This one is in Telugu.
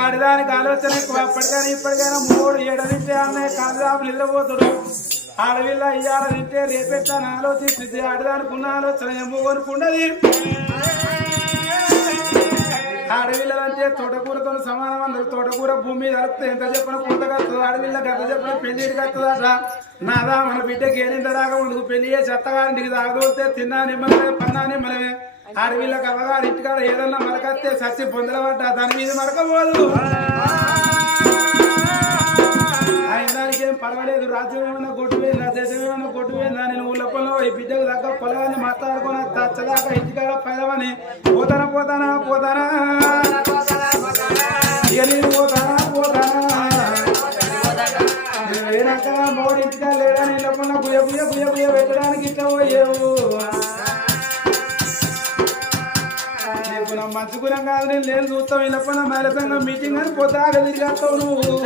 ఆడదానికి ఆలోచన ఎక్కువ అప్పటికైనా ఇప్పటికైనా 3 7 తింటే అన్నయ్య కాదుదాపు నిద్రపోతుడు ఆడవిల్ల ఇయ్యాల తింటే రేపెట్టాను ఆలోచిస్తుంది ఆడదానికి ఉన్న ఆలోచన ఏమో కొనుక్కుండది ఆడవిల్లంటే తోటకూరతో సమానం అందరు తోటకూర భూమి మీద అరిస్తే ఎంత చెప్పిన కూత కడుతుంది ఆడవిల్ల గత చెప్పిన పెళ్లికి కడుతుందట నాదా మన బిడ్డకి ఏనింత దాకా ఉండదు పెళ్లి చేసి అత్తగారింటికి దాగదోస్తే తిన్నా నిమ్మలమే పన్నా నిమ్మలమే ఆడవిళ్ళకి అవగారు ఇంటికాడ ఏదన్నా మరకత్తే సచ్చి పొందల పడ్డా దాని మీద మరకపోదు ఆయన దానికి ఏం పర్వాలేదు రాజ్యం ఏమన్నా కొట్టుపోయిందా దేశం ఏమన్నా కొట్టుపోయిందా నేను ఊళ్ళ పొలం ఈ బిడ్డకు దగ్గర పొలాన్ని మాట్లాడుకుని తచ్చదాకా ఇంటికాడ పైలవని పోతానా పోతానా పోతానా ఇక నేను పోతానా లేనాక మోడి ఇంటికాడ లేడా నీళ్ళ పొలం గుయ్య గుయ్య గుయ్య గుయ్య పెట్టడానికి ఇట్లా పోయేవు మంచి గురం కాదు నేను లేదు చూస్తావు ఇలా పైన మేలసంగా మీటింగ్ అని పోతాగా తిరిగేస్తావు నువ్వు